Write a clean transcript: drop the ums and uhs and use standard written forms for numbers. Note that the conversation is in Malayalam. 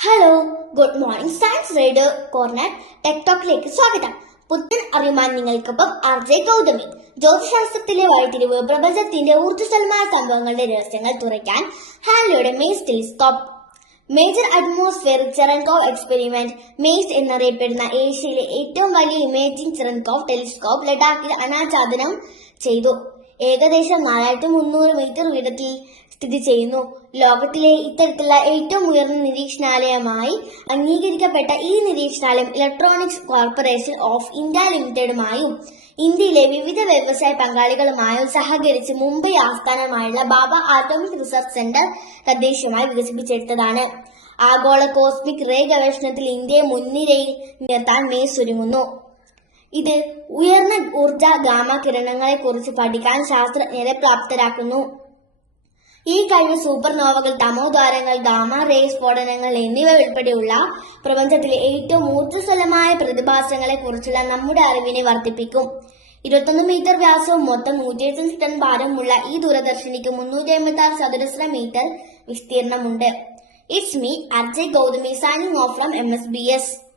Hello, good morning. Science rider corner tech ടോക്കിലേക്ക് സ്വാഗതം. പുത്തൻ അറിയുവാൻ നിങ്ങൾക്കൊപ്പം RJ ഗൗതമി. ജ്യോതിശാസ്ത്രത്തിലെ വഴിത്തിരിവ്, പ്രപഞ്ചത്തിന്റെ ഊർജ്ജസ്വലമായ സംഭവങ്ങളുടെ രഹസ്യങ്ങൾ തുറയ്ക്കാൻ ഹാൻലിയുടെ MACE telescope. Major atmospheric Cherenkov experiment MACE എന്നറിയപ്പെടുന്ന ഏഷ്യയിലെ ഏറ്റവും വലിയ ഇമേജിംഗ് ചെറൻകോവ് ടെലിസ്കോപ്പ് ലഡാക്കിൽ അനാച്ഛാദനം ചെയ്തു. ഏകദേശം 4300 മീറ്റർ ഉയരത്തിൽ സ്ഥിതി ചെയ്യുന്നു. ലോകത്തിലെ ഇത്തരത്തിലുള്ള ഏറ്റവും ഉയർന്ന നിരീക്ഷണാലയമായി അംഗീകരിക്കപ്പെട്ട ഈ നിരീക്ഷണാലയം ഇലക്ട്രോണിക്സ് കോർപ്പറേഷൻ ഓഫ് ഇന്ത്യ ലിമിറ്റഡുമായും ഇന്ത്യയിലെ വിവിധ വ്യവസായ പങ്കാളികളുമായും സഹകരിച്ച് മുംബൈ ആസ്ഥാനമായുള്ള ബാബ ആറ്റോമിക് റിസർച്ച് സെന്റർ തദ്ദേശീയമായി വികസിപ്പിച്ചെടുത്തതാണ്. ആഗോള കോസ്മിക് റേ ഗവേഷണത്തിൽ ഇന്ത്യയെ മുൻനിരയിൽ നിർത്താൻ മേസ് ഒരുങ്ങുന്നു. ഇത് ഉയർന്ന ഊർജ ഗാമ കിരണങ്ങളെ കുറിച്ച് പഠിക്കാൻ ശാസ്ത്രജ്ഞരെ പ്രാപ്തരാക്കുന്നു. ഈ കഴിവ് സൂപ്പർനോവകൾ, തമോദ്വാരങ്ങൾ, ഗാമ റേ സ്ഫോടനങ്ങൾ എന്നിവ ഉൾപ്പെടെയുള്ള പ്രപഞ്ചത്തിലെ ഏറ്റവും ഊർജ്ജസ്വലമായ പ്രതിഭാസങ്ങളെ കുറിച്ചുള്ള നമ്മുടെ അറിവിനെ വർദ്ധിപ്പിക്കും. 21 മീറ്റർ വ്യാസവും മൊത്തം 175 ടൺ ഭാരമുള്ള ഈ ദൂരദർശിനിക്ക് 386 ചതുരശ്ര മീറ്റർ വിസ്തീർണമുണ്ട്. It's me RJ Gauthami, signing off from MSBS.